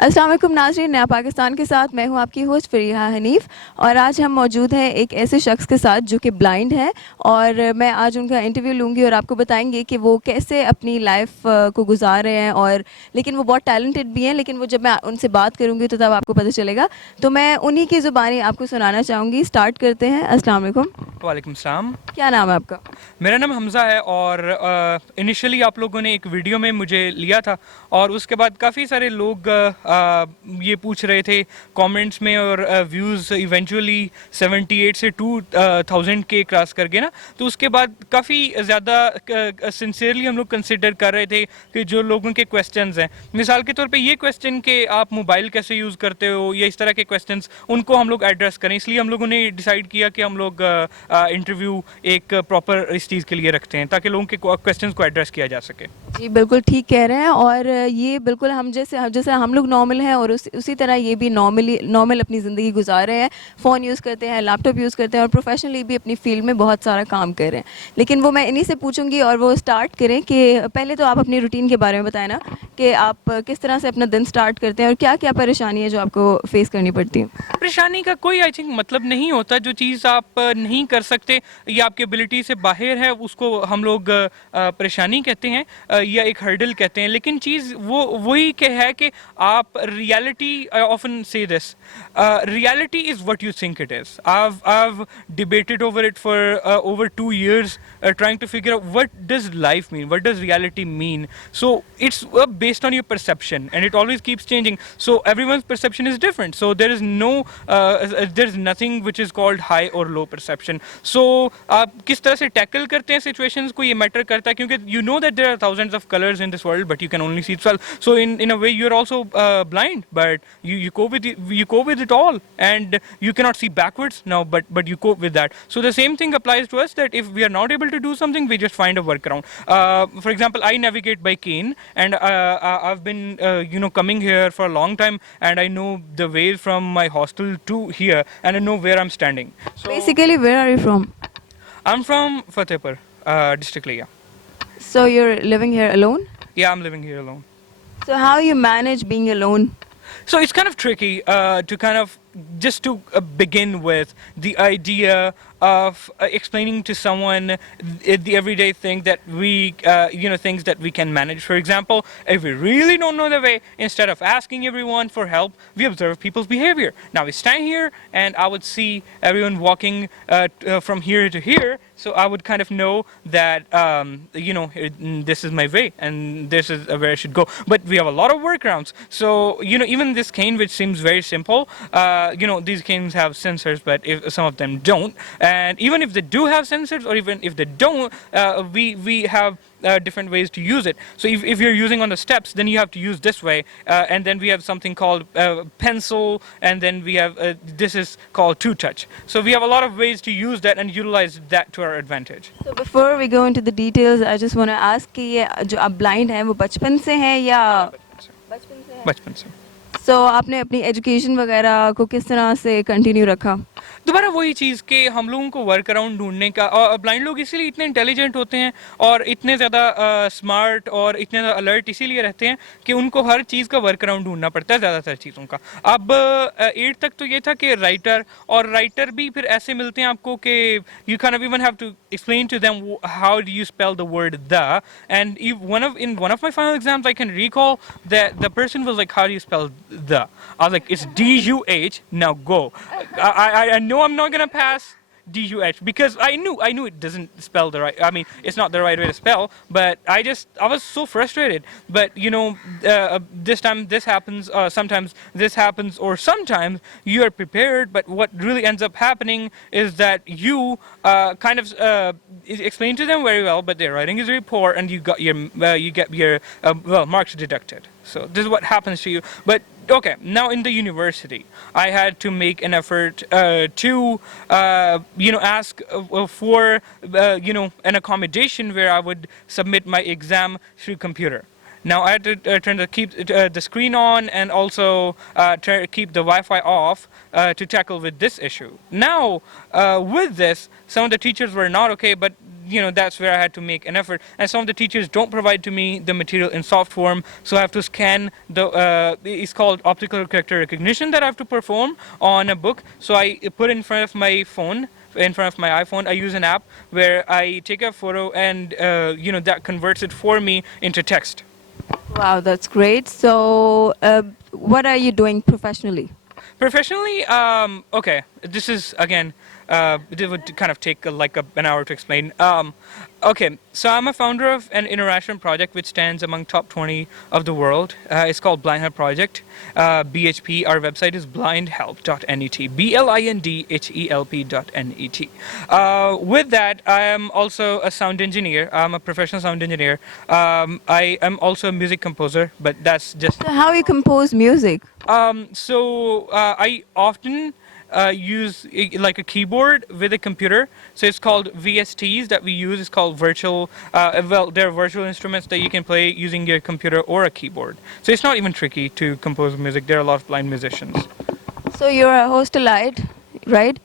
अस्सलाम वालेकुम नाज़रीन, नया पाकिस्तान के साथ मैं हूं आपकी होस्ट फरीहा हनीफ। और आज हम मौजूद हैं एक ऐसे शख्स के साथ जो कि ब्लाइंड है। और मैं आज उनका इंटरव्यू लूँगी और आपको बताएंगे कि वो कैसे अपनी लाइफ को गुजार रहे हैं। और लेकिन वो बहुत टैलेंटेड भी हैं, लेकिन वो जब मैं उनसे बात करूँगी तो तब आपको पता चलेगा। तो मैं उन्हीं की ज़ुबानी आपको सुनाना चाहूँगी। स्टार्ट करते हैं। अस्सलाम वालेकुम। वालेकुम सलाम। क्या नाम है आपका? मेरा नाम हमज़ा है और इनिशियली आप लोगों ने एक वीडियो में मुझे लिया था और उसके बाद काफ़ी सारे लोग ये पूछ रहे थे कमेंट्स में और व्यूज़ इवेंचुअली 78 से 2000 के क्रॉस कर गए ना। तो उसके बाद काफ़ी ज़्यादा सिंसियरली हम लोग कंसिडर कर रहे थे कि जो लोगों के क्वेश्चंस हैं, मिसाल के तौर पे ये क्वेश्चन कि आप मोबाइल कैसे यूज़ करते हो या इस तरह के क्वेश्चंस, उनको हम लोग एड्रेस करें। इसलिए हम लोगों ने डिसाइड किया कि हम लोग इंटरव्यू एक प्रॉपर इस चीज़ के लिए रखते हैं ताकि लोगों के क्वेश्चंस को एड्रेस किया जा सके। जी, बिल्कुल ठीक कह रहे हैं। और ये बिल्कुल हम जैसे हम लोग नॉर्मल हैं और उसी तरह ये भी नॉर्मल अपनी ज़िंदगी गुजार रहे हैं। फ़ोन यूज़ करते हैं, लैपटॉप यूज़ करते हैं और प्रोफेशनली भी अपनी फ़ील्ड में बहुत सारा काम कर रहे हैं। लेकिन वो मैं इन्हीं से पूछूंगी और वो स्टार्ट करें कि पहले तो आप अपनी रूटीन के बारे में बताएं ना, कि आप किस तरह से अपना दिन स्टार्ट करते हैं और क्या क्या परेशानी है जो आपको फेस करनी पड़ती है। परेशानी का कोई आई थिंक मतलब नहीं होता। जो चीज़ आप नहीं कर सकते या आपकी एबिलिटी से बाहर है उसको हम लोग परेशानी कहते हैं या एक हर्डल कहते हैं। लेकिन चीज़ वो वही के है कि आप रियलिटी, आई ऑफन से this, reality is what you think it is. I've debated over it for over 2 years, trying to figure out what does life mean, what does reality mean. So it's based on your perception, and it always keeps changing. So everyone's perception is different. So there's nothing which is called high or low perception. So आप किस तरह से tackle करते हैं situations को, ये matter करता है, क्योंकि you know that there are thousands of colors in this world, but you can only see 12. So in a way you're also blind, but you cope with it all, and you cannot see backwards now, but you cope with that. So the same thing applies to us, that if we are not able to do something, we just find a workaround. For example, I navigate by cane, and I've been coming here for a long time, and I know the way from my hostel to here, and I know where I'm standing. So Basically, where are you from? I'm from Fatehpur district, yeah. So you're living here alone? Yeah, I'm living here alone. So how you manage being alone? So it's kind of tricky to kind of just to begin with the idea of explaining to someone the everyday thing that we, things that we can manage. For example, if we really don't know the way, instead of asking everyone for help, we observe people's behavior. Now we stand here and I would see everyone walking from here to here. So I would kind of know that, this is my way and this is where I should go. But we have a lot of workarounds. So, even this cane, which seems very simple, these canes have sensors, but some of them don't. And even if they do have sensors, or even if they don't, we have different ways to use it. So if you're using on the steps, then you have to use this way. And then we have something called pencil, and then we have this is called two-touch. So we have a lot of ways to use that and utilize that to our advantage. So before we go into the details, I just want to ask कि ये जो आप blind हैं वो बचपन से हैं या बचपन से हैं? बचपन से। So आपने अपनी एजुकेशन वगैरह को किस तरह से कंटिन्यू रखा? दोबारा वही चीज़ कि हम लोगों को वर्क अराउंड ढूंढने का, और ब्लाइंड लोग इसीलिए इतने इंटेलिजेंट होते हैं और इतने ज़्यादा स्मार्ट और इतने ज़्यादा अलर्ट इसीलिए रहते हैं कि उनको हर चीज़ का वर्क अराउंड ढूंढना पड़ता है, ज़्यादातर चीज़ों का। अब 8 तक तो ये था कि राइटर, और राइटर भी फिर ऐसे मिलते हैं आपको कि you can even have to explain to them how do you spell the word the. And if in one of my final exams I can recall that the person was like, how do you spell the? I was like, it's D-U-H, now go. I know I'm not gonna pass D-U-H because I knew it doesn't spell the right, I mean it's not the right way to spell, but I was so frustrated. But this time this happens, sometimes this happens, or sometimes you are prepared, but what really ends up happening is that you explain to them very well, but their writing is very poor, and you get your marks deducted. So this is what happens to you. But okay, now in the university, I had to make an effort to ask for an accommodation where I would submit my exam through computer. Now I had to turn to keep the screen on, and also try to keep the Wi-Fi off to tackle with this issue. Now with this, some of the teachers were not okay, but that's where I had to make an effort. And some of the teachers don't provide to me the material in soft form, so I have to scan it's called optical character recognition that I have to perform on a book. So I put in front of my phone, in front of my iPhone, I use an app where I take a photo and that converts it for me into text. Wow, that's great. So, what are you doing professionally? Professionally, okay, this is again, it would kind of take an hour to explain. Okay, so I'm a founder of an international project which stands among top 20 of the world. It's called Blind Help Project, BHP. Our website is blindhelp.net, blindhelp.net. With that, I am also a sound engineer. I'm a professional sound engineer. I am also a music composer, but that's just. So how you compose music? I often use like a keyboard with a computer. So it's called VSTs that we use. It's called virtual. They're virtual instruments that you can play using your computer or a keyboard. So it's not even tricky to compose music. There are a lot of blind musicians. So you're a hostelite, right?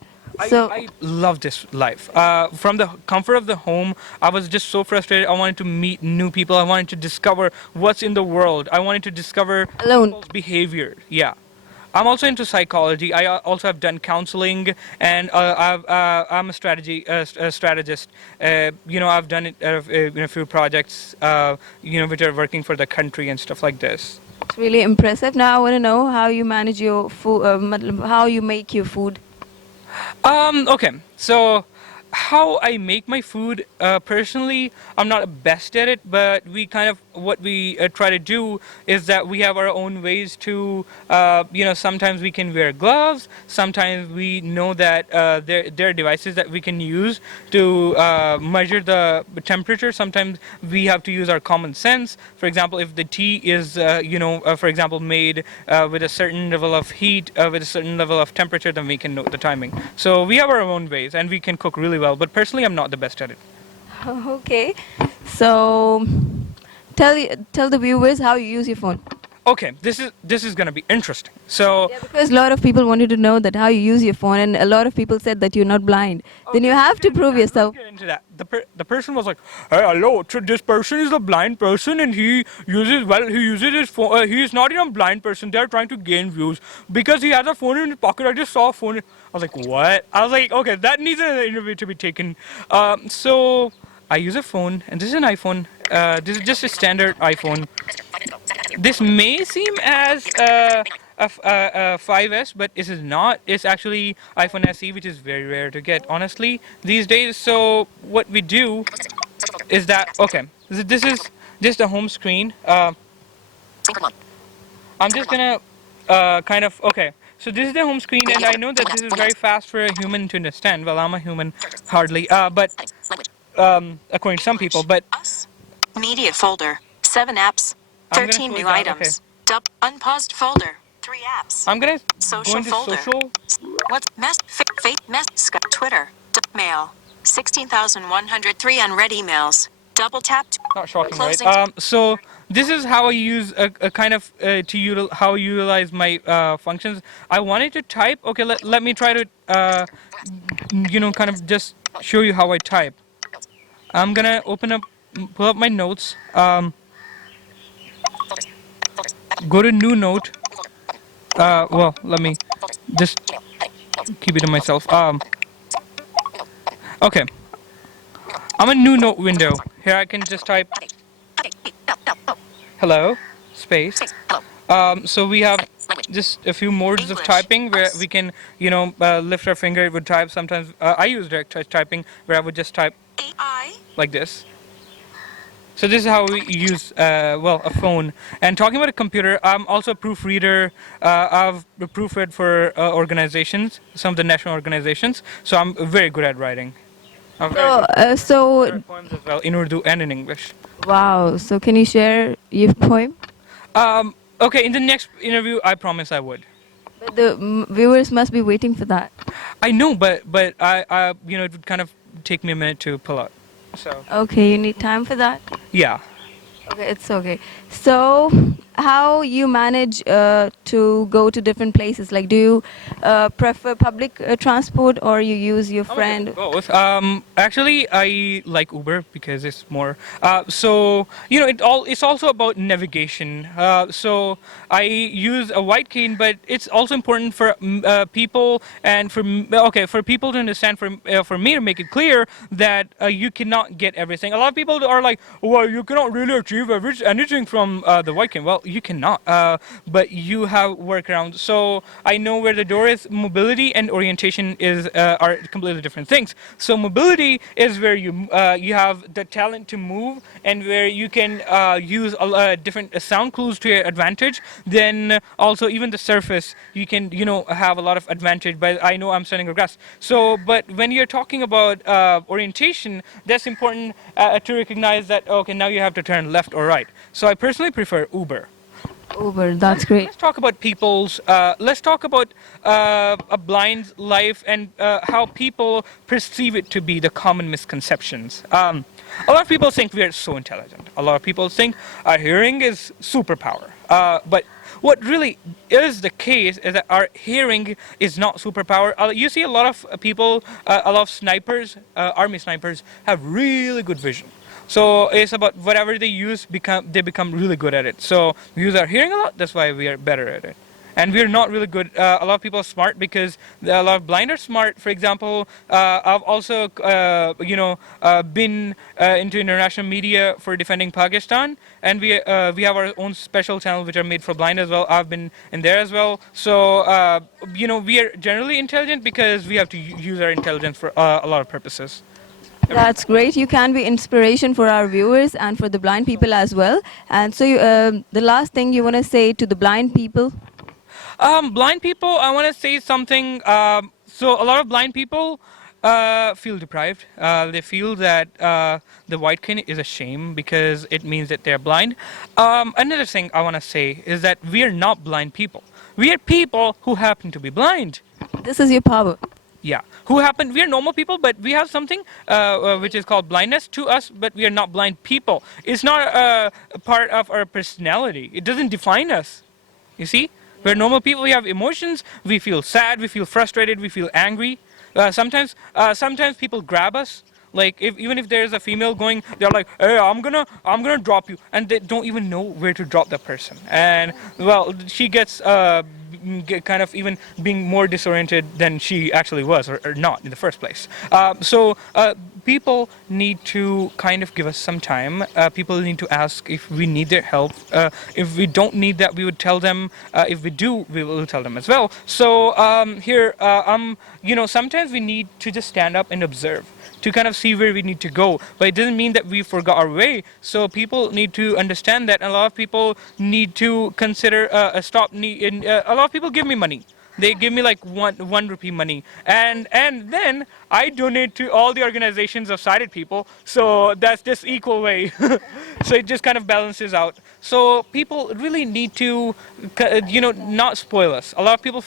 So I love this life. From the comfort of the home, I was just so frustrated. I wanted to meet new people. I wanted to discover what's in the world. I wanted to discover Alone. people's behavior. Yeah. I'm also into psychology. I also have done counseling, and I'm a strategist. I've done it in a few projects, which are working for the country and stuff like this. it's really impressive. Now I want to know how you manage your food, how you make your food. Okay, so how I make my food, personally, I'm not best at it, but what we try to do is that we have our own ways to, sometimes we can wear gloves, sometimes we know that there are devices that we can use to measure the temperature. Sometimes we have to use our common sense. For example, if the tea is, for example, made with a certain level of heat, with a certain level of temperature, then we can know the timing. So we have our own ways, and we can cook really well. But personally, I'm not the best at it. Okay. So tell the viewers how you use your phone. Okay, this is gonna be interesting. So Yeah, because a lot of people wanted to know that how you use your phone, and a lot of people said that you're not blind. Then you have to prove yourself. Get into that. The person was like, "Hey, hello, this person is a blind person, and he uses his phone. He is not even a blind person. They are trying to gain views because he has a phone in his pocket. I just saw a phone." I was like, "What?" I was like, "Okay, that needs an interview to be taken." So I use a phone, and this is an iPhone. This is just a standard iPhone. This may seem as a 5S, but it is not. It's actually iPhone SE, which is very rare to get, honestly, these days. So what we do is that, okay, this is just a home screen. I'm just gonna okay. So this is the home screen, and I know that this is very fast for a human to understand. Well, I'm a human, hardly, but according to some people, but Media folder. 7 apps. I'm gonna 13 slow it new down, items. Unpaused folder. 3 apps. I'm gonna Social go into folder. social. What's Twitter. Mail. 16,103 unread emails. Double tapped. Not shocking, right? Closing. So this is how I use a kind of how I utilize my functions. I wanted to type. Okay, let me try to kind of just show you how I type. I'm gonna pull up my notes. Go to new note. Well, let me just keep it to myself. Okay. I'm a new note window. Here I can just type hello, space. So we have just a few modes of English. typing where we can, lift our finger, it would type. Sometimes I use direct touch typing where I would just type AI. like this. So this is how we use, a phone. And talking about a computer, I'm also a proofreader. I've proofread for organizations, some of the national organizations. So I'm very good at writing. I'm very good at poems as well, in Urdu and in English. Wow. So can you share your poem? Okay, in the next interview, I promise I would. But the viewers must be waiting for that. I know, but I it would kind of take me a minute to pull out. So Okay, you need time for that. yeah. Okay, it's okay. So how you manage to go to different places? Like, do you prefer public transport or you use your friend? Both. Actually, I like Uber because it's more. So you know, it's also about navigation. So I use a white cane, but it's also important for people and for people to understand. For me to make it clear that you cannot get everything. A lot of people are like, well, you cannot really achieve anything from the white cane. Well, you cannot, but you have workarounds. So I know where the door is. Mobility and orientation are completely different things. So mobility is where you have the talent to move and where you can use different sound clues to your advantage. Then also even the surface, you can have a lot of advantage. But I know I'm standing on grass. So, but when you're talking about orientation, that's important to recognize that okay, now you have to turn left or right. So I personally prefer Uber. Uber, that's great. Let's talk about people's. Let's talk about a blind's life and how people perceive it to be the common misconceptions. A lot of people think we are so intelligent. A lot of people think our hearing is superpower. But what really is the case is that our hearing is not superpower. You see a lot of people, a lot of snipers, army snipers, have really good vision. So it's about whatever they use, they become really good at it. So we use our hearing a lot. That's why we are better at it. And we're not really good. A lot of people are smart because a lot of blind are smart. For example, I've also been into international media for defending Pakistan, and we have our own special channels which are made for blind as well. I've been in there as well. So we are generally intelligent because we have to use our intelligence for a lot of purposes. That's great. You can be inspiration for our viewers and for the blind people as well. And so, the last thing you want to say to the blind people? Blind people, I want to say something. So a lot of blind people feel deprived. They feel that the white cane is a shame because it means that they're blind. Another thing I want to say is that we are not blind people. We are people who happen to be blind. This is your power. Yeah, we are normal people, but we have something which is called blindness to us, but we are not blind people. It's not a part of our personality. It doesn't define us. You see? We're normal people, we have emotions, we feel sad, we feel frustrated, we feel angry. Sometimes people grab us. Like even if there's a female going, they're like, "Hey, I'm gonna drop you," and they don't even know where to drop that person. And well, she gets kind of even being more disoriented than she actually was, or not in the first place. So people need to kind of give us some time. People need to ask if we need their help. If we don't need that, we would tell them. If we do, we will tell them as well. So sometimes we need to just stand up and observe to kind of see where we need to go. But it doesn't mean that we forgot our way. So people need to understand that. A lot of people need to consider a stop. A lot of people give me money. They give me like one rupee money, and then I donate to all the organizations of sighted people. So that's just equal way. So it just kind of balances out. So people really need to, not spoil us. A lot of people,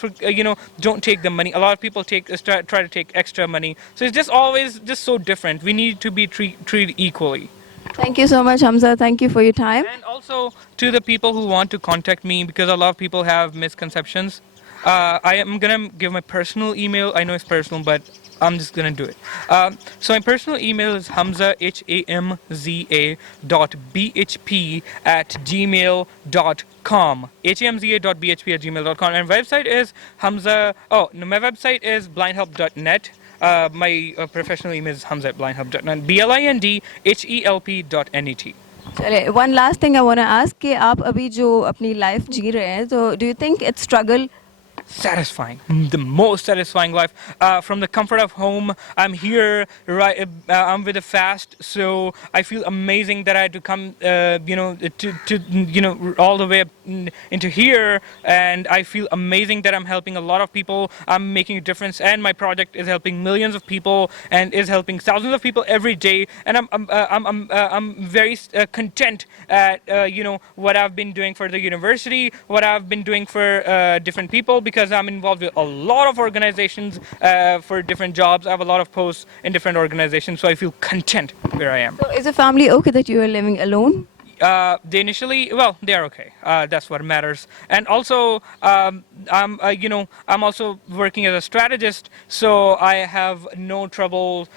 don't take the money. A lot of people try to take extra money. So it's just always just so different. We need to be treated equally. Thank you so much, Hamza. Thank you for your time. And also to the people who want to contact me, because a lot of people have misconceptions. I am gonna give my personal email. I know it's personal, but I'm just gonna do it. So my personal email is Hamza hamza@gmail.com. hamza.bhp@gmail.com. And website is Hamza. Oh no, my website is blindhelp.net. My professional email is hamza@blindhelp.net. blindhelp.net. चलिए, one last thing I want to ask कि आप अभी जो अपनी life जी रहे हैं, तो do you think it's struggle? Satisfying, the most satisfying life. From the comfort of home, I'm here, right? I'm with a fast, so I feel amazing that I had to come, all the way up into here, and I feel amazing that I'm helping a lot of people. I'm making a difference, and my project is helping millions of people and is helping thousands of people every day. And I'm very content at what I've been doing for the university, what I've been doing for different people, because I'm involved with a lot of organizations for different jobs. I have a lot of posts in different organizations, so I feel content where I am. So is the family okay that you are living alone? they initially, well, they are okay. That's what matters. And also, I'm also working as a strategist, so I have no trouble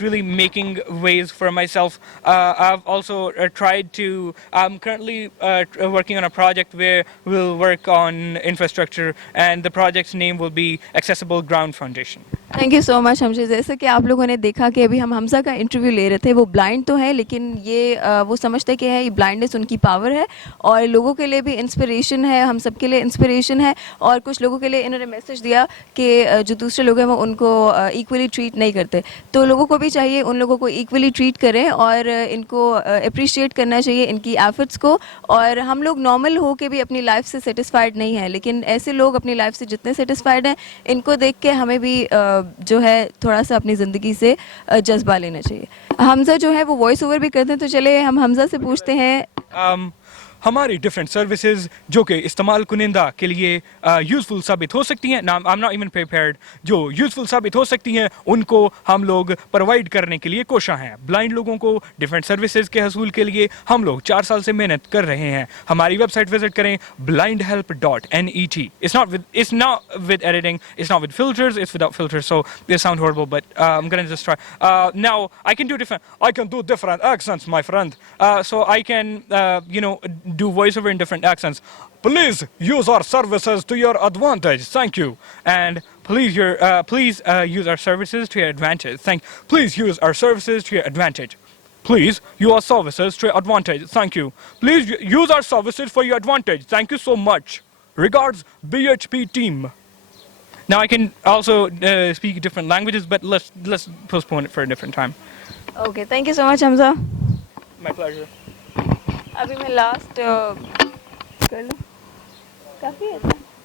really making ways for myself. I've also tried to. I'm currently working on a project where we'll work on infrastructure, and the project's name will be Accessible Ground Foundation. Thank you so much हमशे। जैसे कि आप लोगों ने देखा कि अभी हम हमजा का इंटरव्यू ले रहे थे, वो ब्लाइंड तो है लेकिन ये वो समझते कि है ये ब्लाइंडनेस उनकी पावर है और लोगों के लिए भी इंस्पिरेशन है, हम सबके लिए इंस्पिरेशन है। और कुछ लोगों के लिए इन्होंने मैसेज दिया कि जो दूसरे लोग हैं वो उनको इक्वली ट्रीट नहीं करते, तो लोगों को भी चाहिए उन लोगों को इक्वली ट्रीट करें और इनको अप्रिशिएट करना चाहिए इनकी एफर्ट्स को। और हम लोग नॉर्मल हो के भी अपनी लाइफ से सेटिस्फाइड नहीं है, लेकिन ऐसे लोग अपनी लाइफ से जितने सेटिस्फाइड हैं इनको देख के हमें भी जो है थोड़ा सा अपनी ज़िंदगी से जज्बा लेना चाहिए। हमजा जो है वो वॉइस ओवर भी करते हैं, तो चले हम हमजा से पूछते हैं। हमारी डिफरेंट सर्विसेज जो कि इस्तेमाल कुनिंदा के लिए यूज़फुल साबित हो सकती हैं, I am not even prepared, जो यूज़फुल साबित हो सकती हैं उनको हम लोग प्रोवाइड करने के लिए कोशां हैं। ब्लाइंड लोगों को डिफरेंट सर्विसेज के हसूल के लिए हम लोग 4 साल से मेहनत कर रहे हैं। हमारी वेबसाइट विजिट करें blindhelp.net. It's not with editing, it's not with filters, it's without filters, so they sound horrible, but I'm gonna just try. Now I can do different accents, my friend. So I can do voiceover in different accents. Please use our services to your advantage. Thank you. And please use our services to your advantage. Please use our services to your advantage. Please use our services to your advantage. Thank you. Please use our services for your advantage. Thank you so much. Regards, BHP team. Now I can also speak different languages, but let's postpone it for a different time. Okay, thank you so much Hamza. My pleasure. अभी मैं last कर लूँ, काफ़ी है।